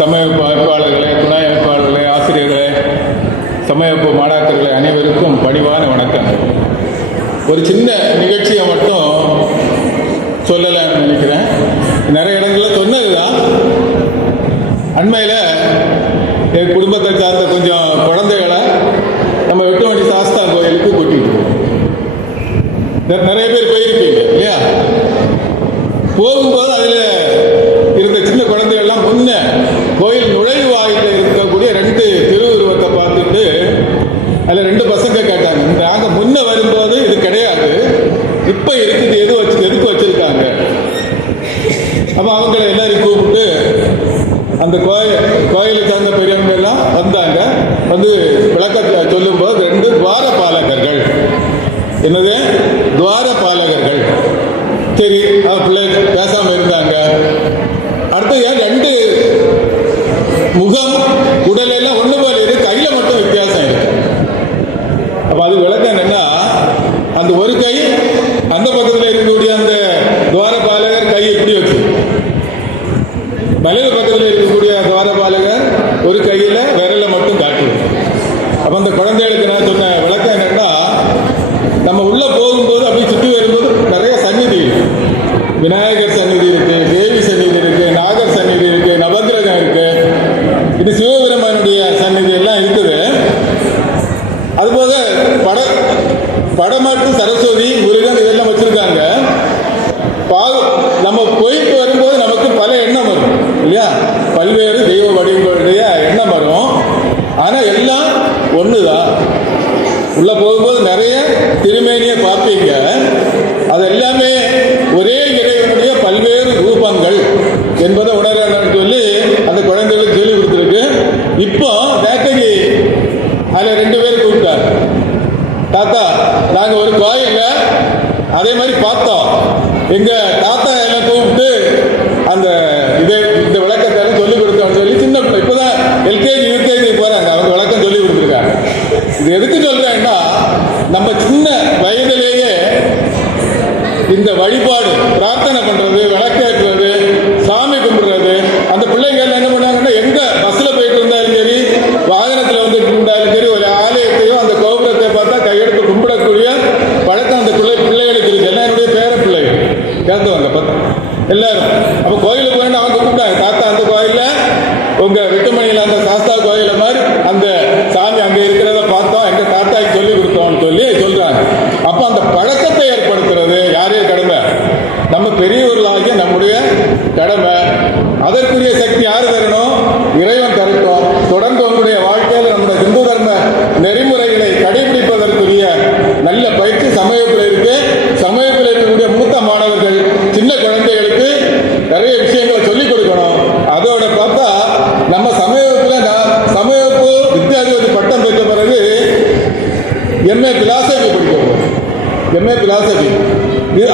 சமயப்பு அமைப்பாளர்களே, துணை அமைப்பாளர்களே, ஆசிரியர்களே, சமயப்பு மாணாக்கர்களே அனைவருக்கும் பணிவான வணக்கம். ஒரு சின்ன நிகழ்ச்சியை மட்டும் சொல்லலாம்னு நினைக்கிறேன். நிறைய இடங்களில் சொன்னதுதான். அண்மையில் என் குடும்பத்தை சார்ந்த கொஞ்சம் குழந்தைகளை நம்ம வெட்டுவண்டி சாஸ்தா கோயிலுக்கு கூட்டிட்டு நிறைய பேர் போயிருப்பீங்க இல்லையா? போகும்போது அதில் இருந்த சின்ன குழந்தைகள்லாம் முன்ன கோயில் நுழைவாயில் இருக்கக்கூடிய 2 திருவுருவத்தை பார்த்துட்டு அதில் 2 பசங்க கேட்டாங்க, நாங்கள் முன்ன வரும்போது இது கிடையாது, இப்போ இருக்குது, எதுக்கு வச்சிருக்காங்க? அப்போ அவங்கள எல்லாரையும் கூப்பிட்டு அந்த கோயிலுக்கு அந்த பெரியவங்க எல்லாம் வந்தாங்க. வந்து விளக்கத்தில் சொல்லும்போது 2 துவாரபாலகர்கள். என்னது? துவாரபாலகர்கள். சரி, பிள்ளை பேசாம இருந்தாங்க. அடுத்து 2 முகம் உடல் எல்லாம் ஒண்ணு போல இருக்கு, கையில மட்டும் வித்தியாசம் இருக்கு. அப்ப அது விளக்கம் என்னன்னா, அந்த ஒரு கை அந்த பக்கத்தில் இருக்கக்கூடிய அந்த துவாரபாலகர் கை எப்படி வச்சு, வலது பக்கத்தில் இருக்கக்கூடிய துவாரபாலகர் ஒரு கையில விரல மட்டும் காட்டுது. அப்ப அந்த குழந்தைகளுக்கு நான் சொன்ன விளக்கம் என்னன்னா, நம்ம உள்ள போகும்போது அப்படி சுற்றி வரும்போது நிறைய சந்நிதி இருக்கு. விநாயகர் சந்நிதி இருக்கு, தேவி சந்நிதி இருக்கு, நாகர் சந்நிதி இருக்கு, நவகிரகம் இருக்கு, இது சிவபெருமானுடைய சந்நிதி எல்லாம் இருக்குது. அதுபோக படமாட்டு சரஸ்வதி, முருகன் இதெல்லாம் வச்சிருக்காங்க. நம்ம போயிட்டு வரும்போது நமக்கு பல எண்ணம் வரும் இல்லையா? பல்வேறு தெய்வ வடிவங்களுடைய எண்ணம் வரும். ஆனா எல்லாம் ஒண்ணுதான். உள்ள போகும்போது நிறைய திருமேனியை பார்ப்பீங்க. அது எல்லாமே ஒரே இறைவனுடைய பல்வேறு ரூபங்கள் என்பதை உணரணும்னு சொல்லி அந்த குழந்தைகளுக்கு சொல்லி கொடுத்துருக்கு. இப்போ நேற்றைக்கு அதில் 2 பேர் கூப்பிட்டார். தாத்தா, நாங்கள் ஒரு கோயில்ல அதே மாதிரி பார்த்தோம், எங்க தாத்தா எல்லாம் கூப்பிட்டு அந்த இந்த விளக்கத்தை சொல்லி கொடுத்தோம்னு சொல்லி சின்ன பிள்ளை இப்போதான் எல்கேஜி யூகேஜி போறாங்க, அவங்க விளக்கம் சொல்லி கொடுத்துருக்காங்க. இது எதுக்கு சொல்றேன்னா, நம்ம சின்ன வயதிலேயே இந்த வழிபாடு, பிரார்த்தனை பண்றது, விளக்கேற்றுறது, சாமி கும்பிடுறது, அந்த பிள்ளைங்க எல்லாம் என்ன பண்ணாங்கன்னா, எங்க பஸ்ல போயிட்டு இருந்தாலும் சரி, வாகனத்தில் வந்துட்டு இருந்தாலும் சரி, ஒரு ஆலயத்தையோ அந்த கோபுரத்தை பார்த்தா கையெடுத்து கும்பிடக்கூடிய பழக்கம் அந்த பிள்ளைகளுக்கு இருக்கு. எல்லாம் என்னுடைய பேர பிள்ளைகள் கேட்குவாங்க பார்த்தா எல்லாரும். அப்ப கோயிலுக்கு போயிட்டு அவங்க கூப்பிட்டாங்க, தாத்தா அந்த கோயில்ல உங்க வெட்டுமணியில அந்த சாஸ்தா கோயில மாதிரி அந்த சாமி அங்க இருக்கிறத பார்த்தோம், எங்க தாத்தாக்கு சொல்லி கொடுத்தோம்னு சொல்லி சொல்றாங்க. அப்ப அந்த பழக்கத்தை ஏற்படுத்துறது யாரையும் கடமை, நம்ம பெரியவர்களாகிய நம்முடைய கடமை. அதற்குரிய சக்தி யாரு தரணும்? இறைவன் தரட்டும். தொடர்ந்து உங்களுடைய வாழ்க்கையில் நம்முடைய இந்து தர்ம நெறிமுறைகளை கடைபிடிப்பதற்குரிய நல்ல பயிற்சி சமயத்தில் இருக்கு. சமயத்தில் இருக்கக்கூடிய மூத்த மாணவர்கள், சின்ன குழந்தைகளுக்கு நிறைய விஷயங்களை சொல்லிக் கொடுக்கணும். அதோட பார்த்தா நம்ம சமயப்பு வித்யாதிபதி பட்டம் பெற்ற பிறகு எம்ஏ பிலாசபி படிக்கிறோம். எம்ஏ பிலாசபி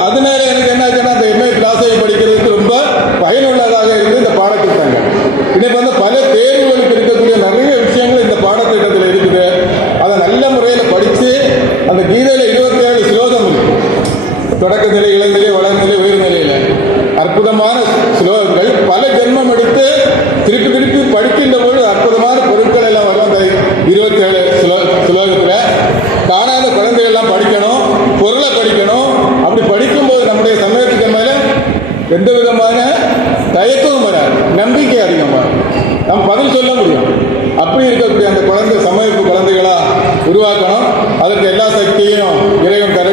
அதனால எனக்கு என்ன ஆச்சுன்னா, அந்த எம்ஏ பிலாசபி படிக்கிறதுக்கு ரொம்ப பயனுள்ளதாக இருந்து இந்த பாடத்திட்டங்கள். இன்னைக்கு வந்து பல தேர்வுகளுக்கு இருக்கக்கூடிய நிறைய விஷயங்கள் இந்த பாடத்திட்டத்தில் இருக்குது. அதை நல்ல முறையில் படித்து அந்த கீதையில 27 ஸ்லோகம் இருக்கு. தொடக்க நிலை, இளநிலை, வளர்நிலை, உயர்நிலையில அற்புதமான ஸ்லோகங்கள். பல ஜென்மம் எடுத்து திருப்பி திருப்பி படிக்கின்ற பொழுது அற்புதமான பொருட்கள் எல்லாம் வரும். அந்த 27 ஸ்லோகத்துல காணாத குழந்தைகள் எல்லாம் படிக்கணும், பொருளை படிக்கணும். அப்படி படிக்கும்போது நம்முடைய சமயத்துக்கு மேல எந்த விதமான தயக்கமும் வராது, நம்பிக்கை அதிகமாக நம்ம பதில் சொல்ல முடியும். அப்படி இருக்கக்கூடிய அந்த சமயப்பு குழந்தைகளா உருவாக்கணும். அதற்கு எல்லா சக்தியும் இறைவன் தர